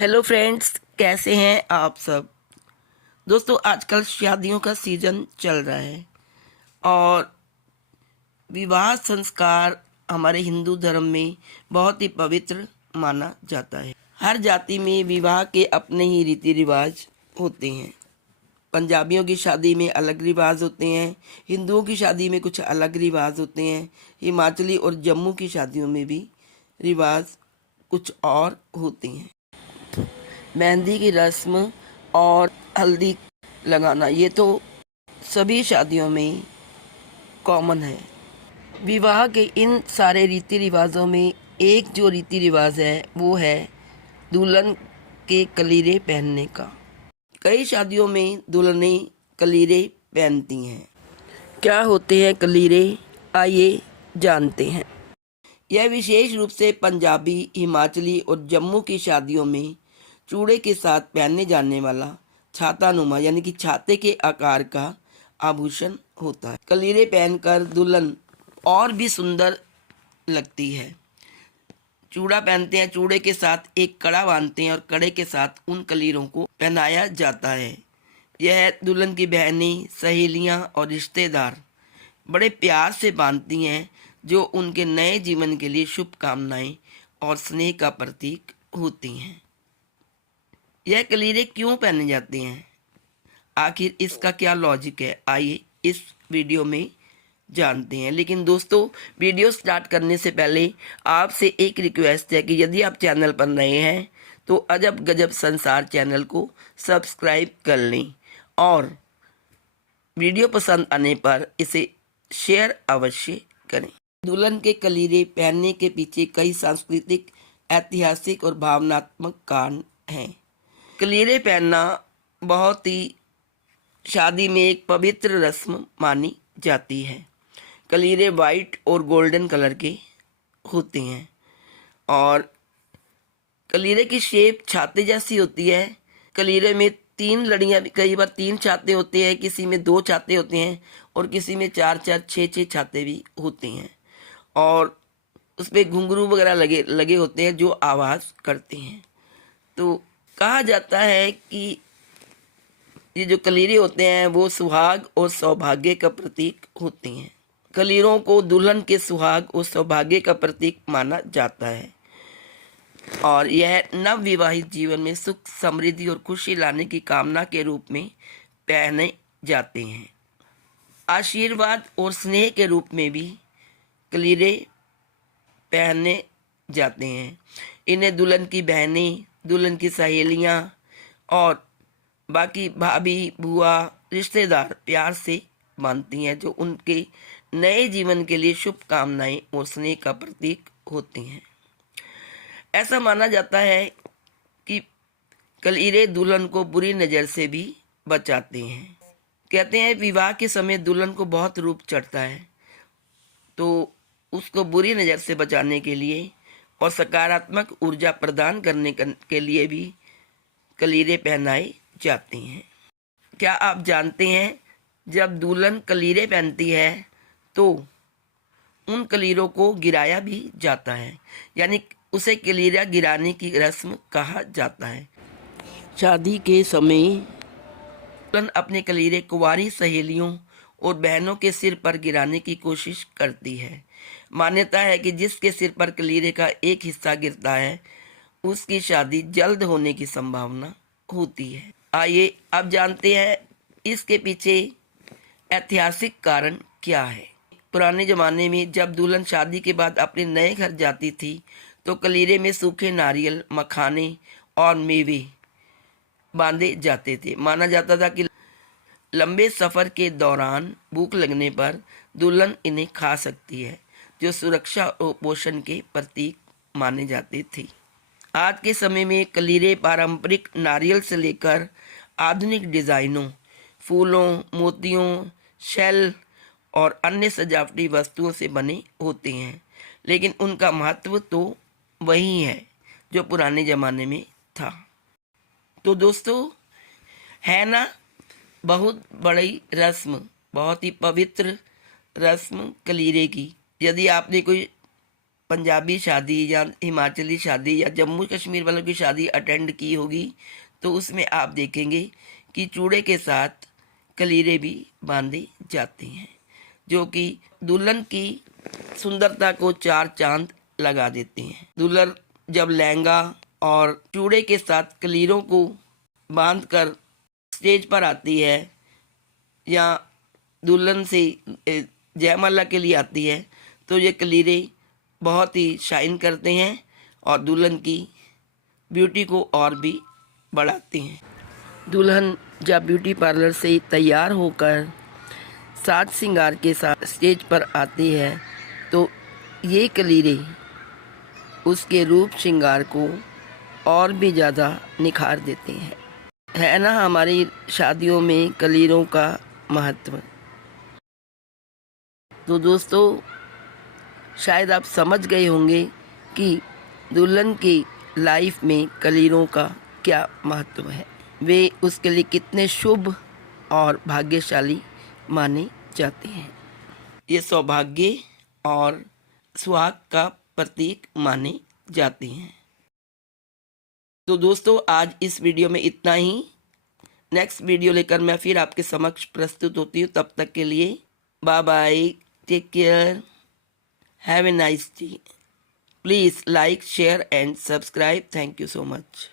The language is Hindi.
हेलो फ्रेंड्स, कैसे हैं आप सब। दोस्तों, आजकल शादियों का सीज़न चल रहा है और विवाह संस्कार हमारे हिंदू धर्म में बहुत ही पवित्र माना जाता है। हर जाति में विवाह के अपने ही रीति रिवाज होते हैं। पंजाबियों की शादी में अलग रिवाज होते हैं, हिंदुओं की शादी में कुछ अलग रिवाज होते हैं, हिमाचली और जम्मू की शादियों में भी रिवाज कुछ और होते हैं। मेहंदी की रस्म और हल्दी लगाना ये तो सभी शादियों में कॉमन है। विवाह के इन सारे रीति रिवाजों में एक जो रीति रिवाज है वो है दुल्हन के कलीरे पहनने का। कई शादियों में दुल्हनें कलीरे पहनती हैं। क्या होते हैं कलीरे, आइए जानते हैं। यह विशेष रूप से पंजाबी, हिमाचली और जम्मू की शादियों में चूड़े के साथ पहनने जाने वाला छातानुमा यानी कि छाते के आकार का आभूषण होता है। कलीरे पहनकर दुल्हन और भी सुंदर लगती है। चूड़ा पहनते हैं, चूड़े के साथ एक कड़ा बांधते हैं और कड़े के साथ उन कलीरों को पहनाया जाता है। यह दुल्हन की बहनें, सहेलियां और रिश्तेदार बड़े प्यार से बांधती हैं, जो उनके नए जीवन के लिए शुभकामनाएं और स्नेह का प्रतीक होती हैं। यह कलीरे क्यों पहने जाते हैं, आखिर इसका क्या लॉजिक है, आइए इस वीडियो में जानते हैं। लेकिन दोस्तों, वीडियो स्टार्ट करने से पहले आपसे एक रिक्वेस्ट है कि यदि आप चैनल पर नए हैं तो अजब गजब संसार चैनल को सब्सक्राइब कर लें और वीडियो पसंद आने पर इसे शेयर अवश्य करें। दुल्हन के कलीरे पहनने के पीछे कई सांस्कृतिक, ऐतिहासिक और भावनात्मक कारण हैं। कलीरे पहनना बहुत ही शादी में एक पवित्र रस्म मानी जाती है। कलीरे वाइट और गोल्डन कलर के होते हैं और कलीरे की शेप छाते जैसी होती है। कलीरे में 3 लड़ियां, कई बार 3 छाते होते हैं, किसी में 2 छाते होते हैं और किसी में 4-4, 6-6 छाते भी होते हैं और उसपे घुंघरू वगैरह लगे होते हैं जो आवाज़ करते हैं। तो कहा जाता है कि ये जो कलीरे होते हैं वो सुहाग और सौभाग्य का प्रतीक होते हैं। कलीरों को दुल्हन के सुहाग और सौभाग्य का प्रतीक माना जाता है और यह नव विवाहित जीवन में सुख, समृद्धि और खुशी लाने की कामना के रूप में पहने जाते हैं। आशीर्वाद और स्नेह के रूप में भी कलीरे पहने जाते हैं। इन्हें दुल्हन की बहनें, दुल्हन की सहेलियां और बाकी भाभी, बुआ, रिश्तेदार प्यार से मानती हैं, जो उनके नए जीवन के लिए शुभकामनाएं और स्नेह का प्रतीक होती हैं। ऐसा माना जाता है कि कलीरे दुल्हन को बुरी नज़र से भी बचाते हैं। कहते हैं विवाह के समय दुल्हन को बहुत रूप चढ़ता है, तो उसको बुरी नज़र से बचाने के लिए और सकारात्मक ऊर्जा प्रदान करने के लिए भी कलीरे पहनाए जाते हैं। क्या आप जानते हैं, जब दुल्हन कलीरे पहनती है तो उन कलीरों को गिराया भी जाता है, यानी उसे कलीरा गिराने की रस्म कहा जाता है। शादी के समय दुल्हन अपने कलीरे कुंवारी सहेलियों और बहनों के सिर पर गिराने की कोशिश करती है। मान्यता है कि जिसके सिर पर कलीरे का एक हिस्सा गिरता है उसकी शादी जल्द होने की संभावना होती है। आइए अब जानते हैं इसके पीछे ऐतिहासिक कारण क्या है। पुराने ज़माने में जब दुल्हन शादी के बाद अपने नए घर जाती थी तो कलीरे में सूखे नारियल, मखाने और मेवे बांधे जाते थे। माना जाता था कि लंबे सफ़र के दौरान भूख लगने पर दुल्हन इन्हें खा सकती है, जो सुरक्षा और पोषण के प्रतीक माने जाते थे। आज के समय में कलीरे पारंपरिक नारियल से लेकर आधुनिक डिज़ाइनों, फूलों, मोतियों, शेल और अन्य सजावटी वस्तुओं से बने होते हैं, लेकिन उनका महत्व तो वही है जो पुराने ज़माने में था। तो दोस्तों, है ना बहुत बड़ी रस्म, बहुत ही पवित्र रस्म कलीरे की। यदि आपने कोई पंजाबी शादी या हिमाचली शादी या जम्मू कश्मीर वालों की शादी अटेंड की होगी तो उसमें आप देखेंगे कि चूड़े के साथ कलीरे भी बांधे जाते हैं, जो कि दुल्हन की सुंदरता को चार चांद लगा देते हैं। दुल्हन जब लहंगा और चूड़े के साथ कलीरों को बांधकर स्टेज पर आती है या दुल्हन से जयमाला के लिए आती है तो ये कलीरे बहुत ही शाइन करते हैं और दुल्हन की ब्यूटी को और भी बढ़ाते हैं। दुल्हन जब ब्यूटी पार्लर से तैयार होकर साज श्रृंगार के साथ स्टेज पर आती है तो ये कलीरे उसके रूप श्रृंगार को और भी ज़्यादा निखार देते हैं। है ना हमारी शादियों में कलीरों का महत्व। तो दोस्तों, शायद आप समझ गए होंगे कि दुल्हन की लाइफ में कलीरों का क्या महत्व है, वे उसके लिए कितने शुभ और भाग्यशाली माने जाते हैं। ये सौभाग्य और सुहाग का प्रतीक माने जाते हैं। तो दोस्तों, आज इस वीडियो में इतना ही। नेक्स्ट वीडियो लेकर मैं फिर आपके समक्ष प्रस्तुत होती हूँ। तब तक के लिए bye bye, take care, have a nice day. Please like, share and subscribe. Thank you so much.